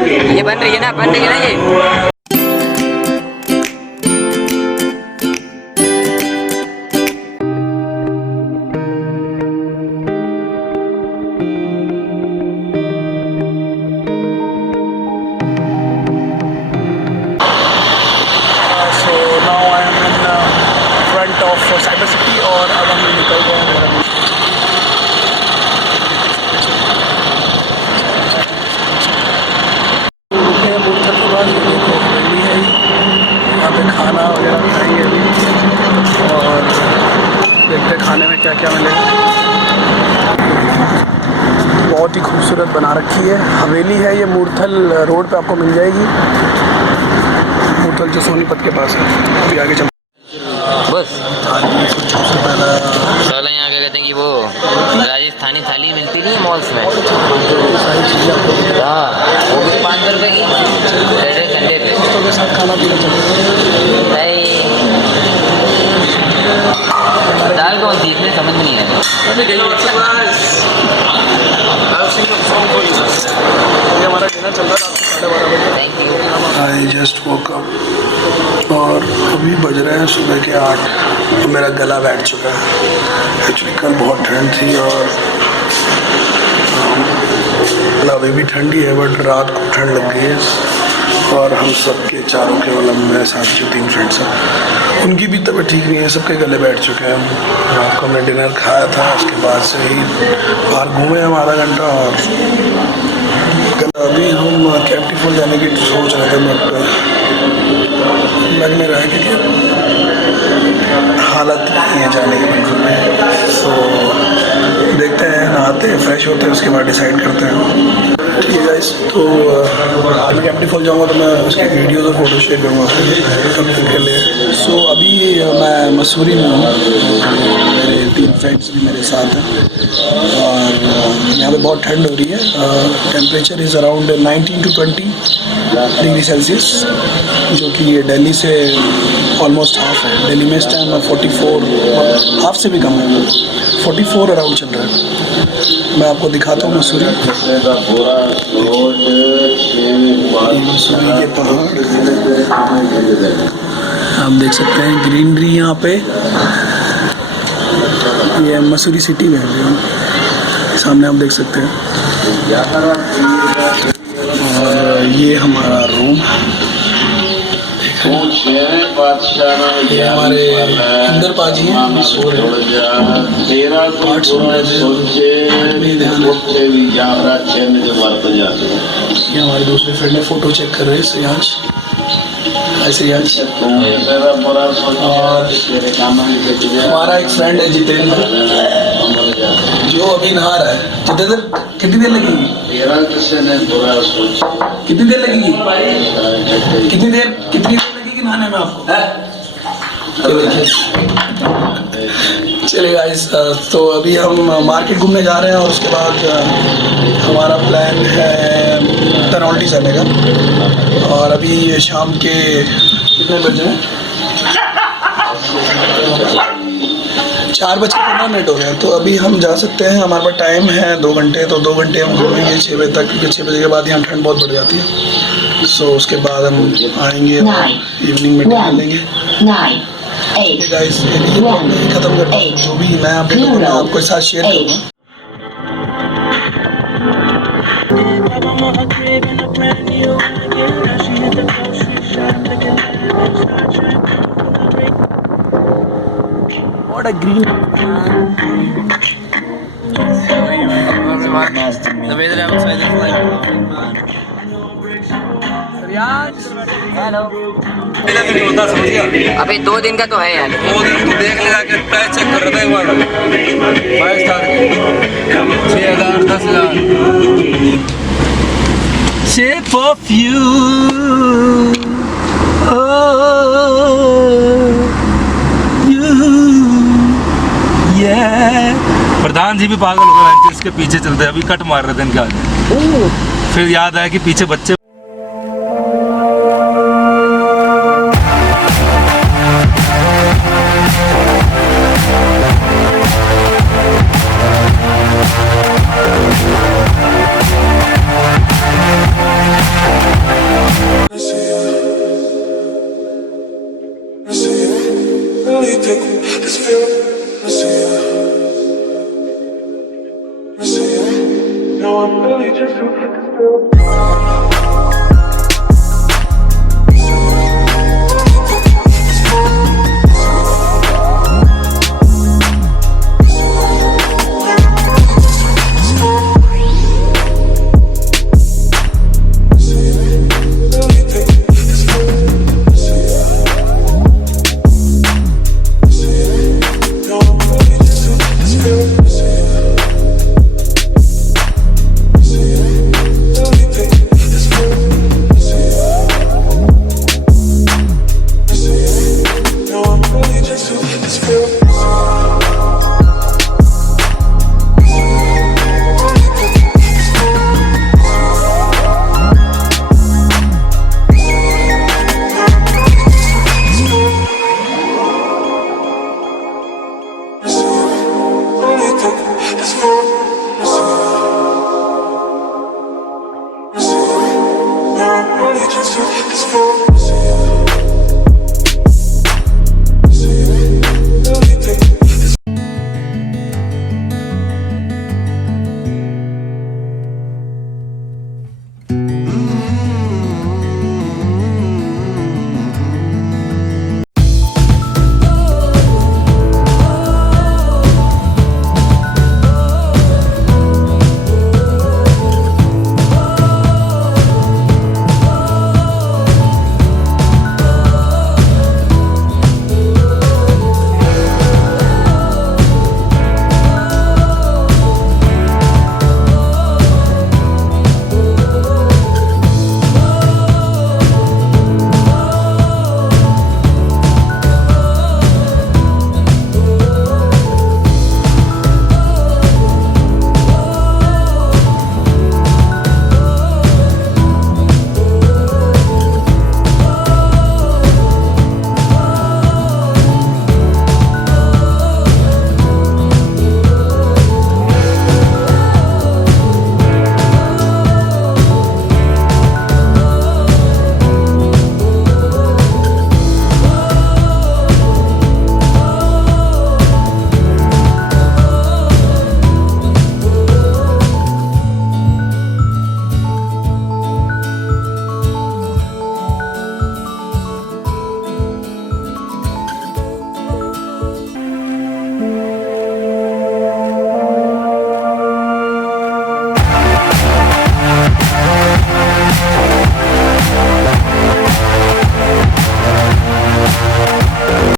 ये बन रही है ना ये। खाना वगैरह खाएंगे अभी और देखते हैं खाने में क्या क्या मिलेगा। बहुत ही खूबसूरत बना रखी है हवेली है ये, मूर्थल रोड पे आपको मिल जाएगी। मूर्थल जो सोनीपत के पास है। अभी आगे चल बस सबसे पहला साला यहाँ क्या कहते हैं कि वो राजस्थानी थाली मिलती नहीं है मॉल्स में, सारी चीज़ें आपको वो भी 500 रुपये की सैटरडे संडे पे। दोस्तों के साथ खाना पीना चल दाल कौन सी इसमें समझ नहीं आया। हमारा डिनर चल रहा है रात को 12:30 बजे। Thank you. I just woke up और अभी बज रहे हैं सुबह के 8 तो मेरा गला बैठ चुका है। एक्चुअली कल बहुत ठंड थी और अभी भी ठंडी है बट रात को ठंड लग गई है। और हम सबके चारों के मतलब मेरे साथ जो 3 फ्रेंड्स हैं उनकी भी तबीयत ठीक नहीं है, सबके गले बैठ चुके हैं। रात को हमने डिनर खाया था, उसके बाद से ही बाहर घूमे हम आधा घंटा और अभी हम कैंपटी फॉल जाने की सोच रहे थे बट लग नहीं रहा है क्योंकि हालत नहीं है जाने के बिल्कुल में। सो देखते हैं, नहाते हैं, फ्रेश होते हैं, उसके बाद डिसाइड करते हैं। ठीक है गाइस, तो मैं कैंपटी फॉल जाऊँगा तो मैं उसकी वीडियोज़ और फोटो शेयर करूँगा कंटेंट के लिए। सो अभी मैं मसूरी में हूँ, मेरे 3 फ्रेंड्स भी मेरे साथ हैं और यहाँ पे बहुत ठंड हो रही है। Temperature is around 19 to 20 degree Celsius, जो कि ये दिल्ली से ऑलमोस्ट हाफ है। दिल्ली में इस टाइम 44, हाफ से भी कम है, 44 अराउंड चल रहा है। मैं आपको दिखाता हूँ मसूरी के पहाड़। आप देख सकते हैं ग्रीनरी यहाँ पे। ये मसूरी सिटी में है, सामने आप देख सकते हैं। और ये हमारा रूम, ये हमारे अंदर पाजी हैं, सो रहे ये हमारे दूसरे फ्रेंड है, फोटो चेक कर रहे हैं श्रेयांश। श्रेयांश और हमारा एक फ्रेंड है जितेंद्र, जो अभी नहा रहा है। जितेंद्र कितनी देर लगेगी? कितनी देर लगेगी? कितनी देर लगेगी नहाने में आपको? चलिए गाइस, तो अभी हम मार्केट घूमने जा रहे हैं और उसके बाद हमारा प्लान है धनौल्टी जाने का। और अभी शाम के कितने बजे हैं? 4:15 हो रहे हैं। तो अभी हम जा सकते हैं, हमारे पास टाइम है 2 घंटे, तो 2 घंटे हम घूमेंगे 6 बजे तक, क्योंकि 6 बजे के बाद यहाँ ठंड बहुत बढ़ जाती है। सो उसके बाद हम आएंगे और इवनिंग में निकल लेंगे। गाइस खत्म करता हूँ, जो भी मैं आपके साथ शेयर करूँगा। What a green. The weather outside is like. Hello. अभी 2 दिन का तो है यार। 2 दिन तू देख लेगा कि प्राइस चेक कर रहा था एक बार 5 स्टार 6,000 10,000 Shape of you, प्रधान जी भी पागल हो गए इसके पीछे चलते, अभी कट मार रहे थे इनके आगे, फिर याद आया कि पीछे बच्चे। know I'm really just too